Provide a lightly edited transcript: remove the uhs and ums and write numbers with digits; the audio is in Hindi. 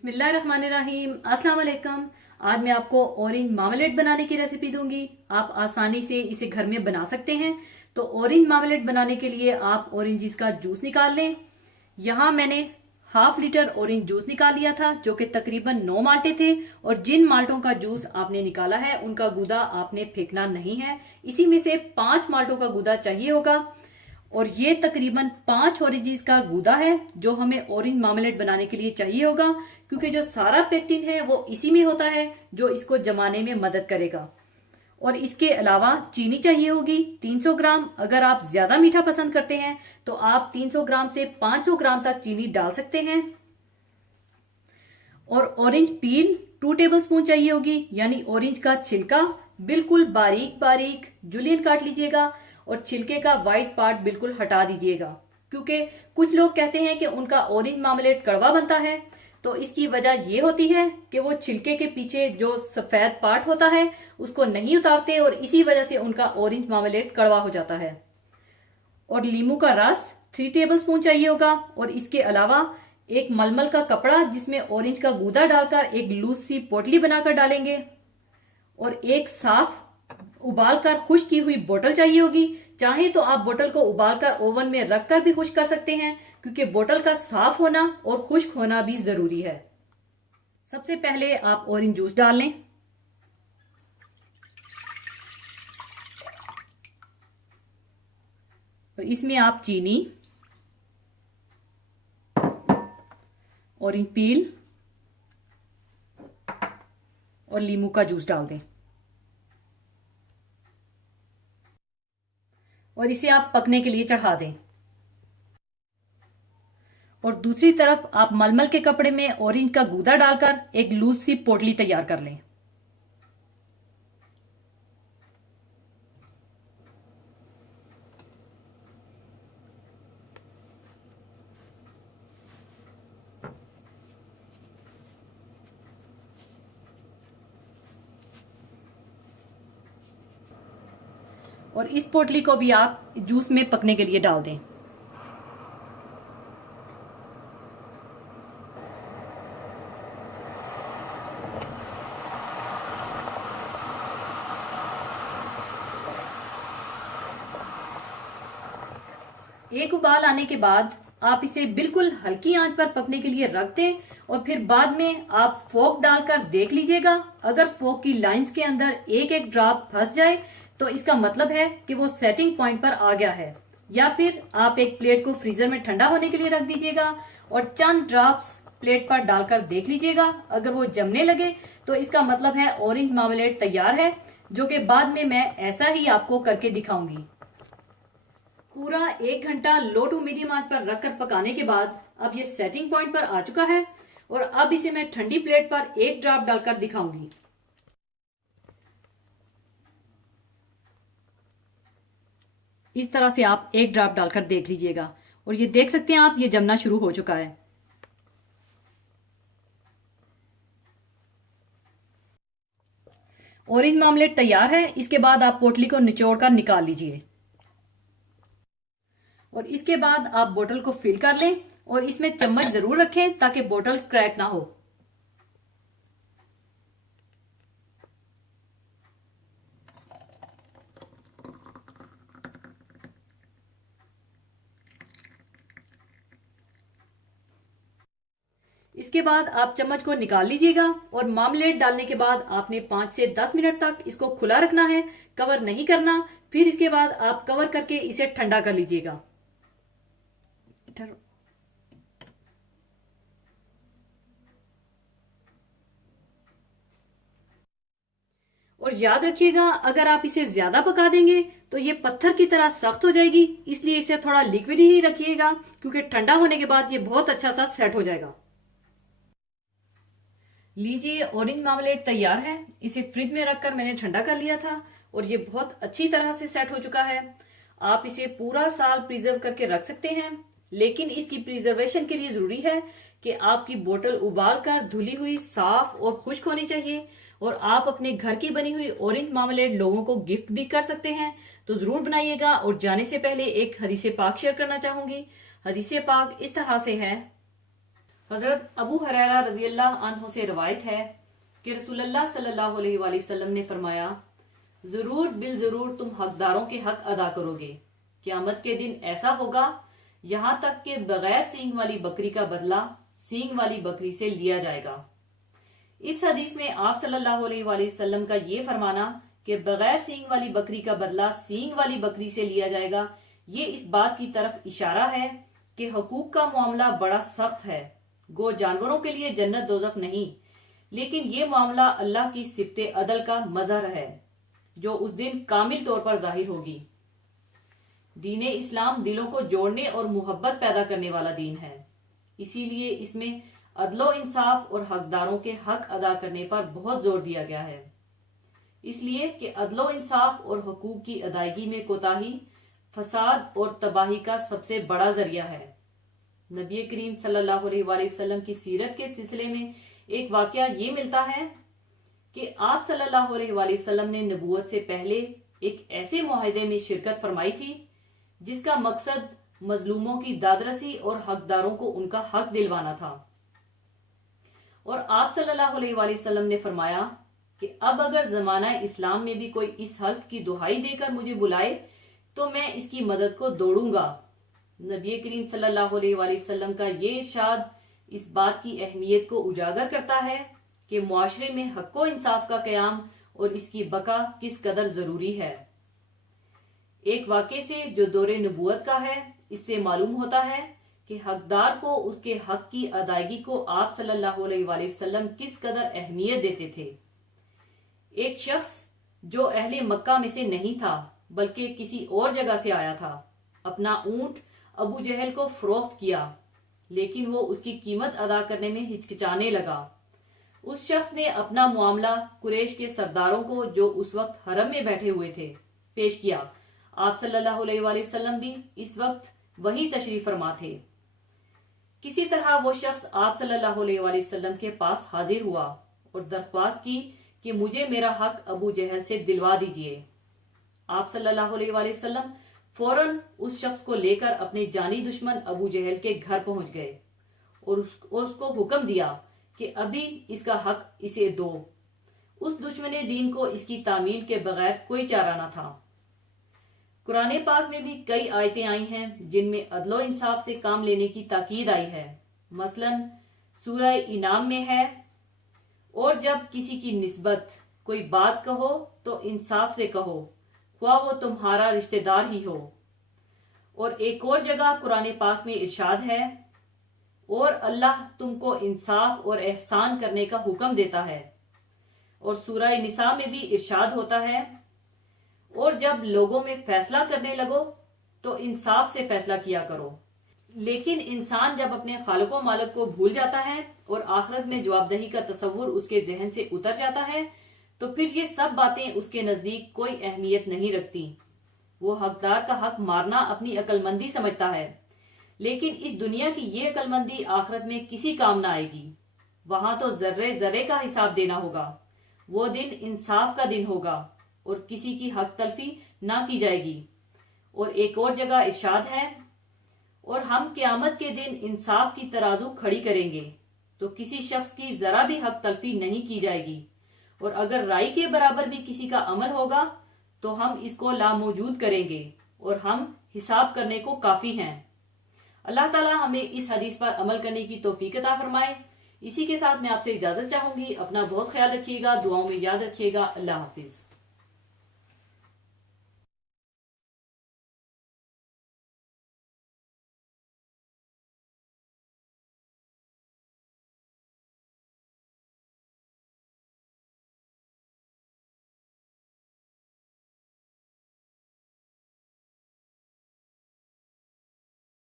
बिस्मिल्लाहिर्रहमानिर्रहीम। अस्सलाम वालेकुम। आज मैं आपको ऑरेंज मार्मलेड बनाने की रेसिपी दूंगी। आप आसानी से इसे घर में बना सकते हैं। तो ऑरेंज मार्मलेड बनाने के लिए आप ऑरेंजेस का जूस निकाल लें। यहाँ मैंने हाफ लीटर ऑरेंज जूस निकाल लिया था, जो कि तकरीबन 9 माल्टे थे। और जिन माल्टों का जूस आपने निकाला है उनका गूदा आपने फेंकना नहीं है। इसी में से 5 माल्टों का गूदा चाहिए होगा। और ये तकरीबन 5 ऑरेंजेस का गूदा है जो हमें ऑरेंज मार्मलेड बनाने के लिए चाहिए होगा, क्योंकि जो सारा पेक्टिन है वो इसी में होता है जो इसको जमाने में मदद करेगा। और इसके अलावा चीनी चाहिए होगी 300 ग्राम। अगर आप ज्यादा मीठा पसंद करते हैं तो आप 300 ग्राम से 500 ग्राम तक चीनी डाल सकते हैं। और ऑरेंज पील 2 टेबलस्पून चाहिए होगी, यानी ऑरेंज का छिलका बिल्कुल बारीक बारीक जुलियन काट लीजिएगा और छिलके का व्हाइट पार्ट बिल्कुल हटा दीजिएगा, क्योंकि कुछ लोग कहते हैं कि उनका ऑरेंज मार्मलेड कड़वा बनता है। तो इसकी वजह ये होती है कि वो छिलके के पीछे जो सफेद पार्ट होता है उसको नहीं उतारते और इसी वजह से उनका ऑरेंज मार्मलेड कड़वा हो जाता है। और नींबू का रस 3 टेबलस्पून चाहिए होगा। और इसके अलावा एक मलमल का कपड़ा जिसमें ऑरेंज का गूदा डालकर एक लूज सी पोटली बनाकर डालेंगे। और एक साफ उबालकर खुश्क की हुई बोतल चाहिए होगी। चाहे तो आप बोतल को उबालकर ओवन में रखकर भी खुश्क कर सकते हैं, क्योंकि बोतल का साफ होना और खुश्क होना भी जरूरी है। सबसे पहले आप ऑरेंज जूस डाल लें। और इसमें आप चीनी, ऑरेंज पील और नींबू का जूस डाल दें। और इसे आप पकने के लिए चढ़ा दें। और दूसरी तरफ आप मलमल के कपड़े में ऑरेंज का गूदा डालकर एक लूज सी पोटली तैयार कर लें। और इस पोटली को भी आप जूस में पकने के लिए डाल दें। एक उबाल आने के बाद आप इसे बिल्कुल हल्की आंच पर पकने के लिए रख दें। और फिर बाद में आप फोक डालकर देख लीजिएगा। अगर फोक की लाइंस के अंदर एक एक ड्रॉप फंस जाए तो इसका मतलब है कि वो सेटिंग पॉइंट पर आ गया है। या फिर आप एक प्लेट को फ्रीजर में ठंडा होने के लिए रख दीजिएगा और चंद ड्रॉप्स प्लेट पर डालकर देख लीजिएगा। अगर वो जमने लगे तो इसका मतलब है ऑरेंज मार्मलेड तैयार है, जो कि बाद में मैं ऐसा ही आपको करके दिखाऊंगी। पूरा 1 घंटा लो टू मीडियम आंच पर रखकर पकाने के बाद अब ये सेटिंग पॉइंट पर आ चुका है। और अब इसे मैं ठंडी प्लेट पर एक ड्रॉप डालकर दिखाऊंगी। इस तरह से आप एक ड्रॉप डालकर देख लीजिएगा। और ये देख सकते हैं आप, ये जमना शुरू हो चुका है। ऑरेंज मार्मलेड तैयार है। इसके बाद आप पोटली को निचोड़कर निकाल लीजिए। और इसके बाद आप बोतल को फिल कर लें और इसमें चम्मच जरूर रखें ताकि बोतल क्रैक ना हो। इसके बाद आप चम्मच को निकाल लीजिएगा। और मार्मलेड डालने के बाद आपने 5 से 10 मिनट तक इसको खुला रखना है, कवर नहीं करना। फिर इसके बाद आप कवर करके इसे ठंडा कर लीजिएगा। और याद रखिएगा, अगर आप इसे ज्यादा पका देंगे तो ये पत्थर की तरह सख्त हो जाएगी, इसलिए इसे थोड़ा लिक्विड ही रखिएगा, क्योंकि ठंडा होने के बाद ये बहुत अच्छा सा सेट हो जाएगा। लीजिए, ऑरेंज मार्मलेड तैयार है। इसे फ्रिज में रखकर मैंने ठंडा कर लिया था और ये बहुत अच्छी तरह से सेट हो चुका है। आप इसे पूरा साल प्रिजर्व करके रख सकते हैं, लेकिन इसकी प्रिजर्वेशन के लिए जरूरी है कि आपकी बोतल उबालकर धुली हुई, साफ और खुश्क होनी चाहिए। और आप अपने घर की बनी हुई ऑरेंज मार्मलेड लोगों को गिफ्ट भी कर सकते हैं, तो जरूर बनाइएगा। और जाने से पहले एक हदीस पाक शेयर करना चाहूंगी। हदीस पाक इस तरह से है, हजरत अबू हुरैरा रजी अल्लाह अन्हु से रवायत है कि रसूलुल्लाह सल्लल्लाहु अलैहि वसल्लम ने फरमाया, जरूर बिल जरूर तुम हकदारों के हक अदा करोगे। क़यामत के दिन ऐसा होगा यहाँ तक कि बगैर सींग वाली बकरी का बदला सींग वाली बकरी से लिया जाएगा। इस हदीस में आप सल्लल्लाहु अलैहि वसल्लम का ये फरमाना कि बगैर सींग वाली बकरी का बदला सींग वाली बकरी से लिया जाएगा, ये इस बात की तरफ इशारा है कि हुकूक का मामला बड़ा सख्त है। गो जानवरों के लिए जन्नत दोजख नहीं, लेकिन ये मामला अल्लाह की सिफ्ते अदल का मजहर है जो उस दिन कामिल तौर पर जाहिर होगी। दीन इस्लाम दिलों को जोड़ने और मोहब्बत पैदा करने वाला दीन है, इसीलिए इसमें अदलो इंसाफ और हकदारों के हक अदा करने पर बहुत जोर दिया गया है। इसलिए कि अदलो इंसाफ और हुकूक की अदायगी में कोताही फसाद और तबाही का सबसे बड़ा जरिया है। नबी करीम सल्लल्लाहु अलैहि वसल्लम की सीरत के सिलसिले में एक वाकया ये मिलता है कि आप सल्लल्लाहु अलैहि वसल्लम ने नबूवत से पहले एक ऐसे मुआहदे में शिरकत फरमाई थी जिसका मकसद मजलूमों की दादरसी और हकदारों को उनका हक दिलवाना था। और आप सल्लल्लाहु अलैहि वसल्लम ने फरमाया कि अब अगर जमाना इस्लाम में भी कोई इस हल्फ की दुहाई देकर मुझे बुलाए तो मैं इसकी मदद को दौड़ूंगा। नबी करीम सल्लल्लाहु अलैहि वसल्लम का ये इरशाद इस बात की अहमियत को उजागर करता है कि मुआशरे में हक़ व इंसाफ का क़याम और इसकी बका किस कदर जरूरी है। एक वाक़े से जो दौरे नबूवत का है, इससे मालूम होता है कि हकदार को उसके हक की अदायगी को आप सल्लल्लाहु अलैहि वसल्लम किस कदर अहमियत देते थे। एक शख्स जो अहले मक्का में से नहीं था बल्कि किसी और जगह से आया था, अपना ऊंट अबू जहल को फरोख्त किया, लेकिन वो उसकी कीमत अदा करने में हिचकिचाने लगा। उस शख्स ने अपना मामला कुरैश के सरदारों को जो उस वक्त हरम में बैठे हुए थे पेश किया। आप सल्लल्लाहु अलैहि वसल्लम भी इस वक्त वही तशरीफ फरमा थे। किसी तरह वो शख्स आप सल्लल्लाहु अलैहि वसल्लम के पास हाजिर हुआ और दरख्वास्त की कि मुझे मेरा हक अबू जहल से दिलवा दीजिए। आप सल्लल्लाहु अलैहि वसल्लम फौरन उस शख्स को लेकर अपने जानी दुश्मन अबू जहल के घर पहुंच गए और उसको हुक्म दिया कि अभी इसका हक इसे दो। उस दुश्मन दीन को इसकी तामील के बगैर कोई चारा न था। कुरान पाक में भी कई आयतें आई हैं जिनमें अदलो इंसाफ से काम लेने की ताकीद आई है। मसलन सूरह इनाम में है, और जब किसी की निस्बत कोई बात कहो तो इंसाफ से कहो, ख्वाह वो तुम्हारा रिश्तेदार ही हो। और एक और जगह कुरान पाक में इरशाद है, और अल्लाह तुमको इंसाफ और एहसान करने का हुक्म देता है। और सूरह निसा में भी इरशाद होता है, और जब लोगों में फैसला करने लगो तो इंसाफ से फैसला किया करो। लेकिन इंसान जब अपने खालिको मालिक को भूल जाता है और आखिरत में जवाबदही का तस्वुर उसके जहन से उतर जाता है तो फिर ये सब बातें उसके नजदीक कोई अहमियत नहीं रखती। वो हकदार का हक मारना अपनी अक्लमंदी समझता है, लेकिन इस दुनिया की ये अक्लमंदी आखिरत में किसी काम ना आएगी। वहां तो जर्रे जर्रे का हिसाब देना होगा। वो दिन इंसाफ का दिन होगा और किसी की हक तलफी ना की जाएगी। और एक और जगह इरशाद है, और हम क़यामत के दिन इंसाफ की तराजू खड़ी करेंगे तो किसी शख्स की जरा भी हक तलफी नहीं की जाएगी, और अगर राई के बराबर भी किसी का अमल होगा तो हम इसको लामौजूद करेंगे और हम हिसाब करने को काफी हैं। अल्लाह ताला हमें इस हदीस पर अमल करने की तौफीक अता फरमाए। इसी के साथ मैं आपसे इजाजत चाहूंगी। अपना बहुत ख्याल रखिएगा, दुआओं में याद रखिएगा। अल्लाह हाफिज।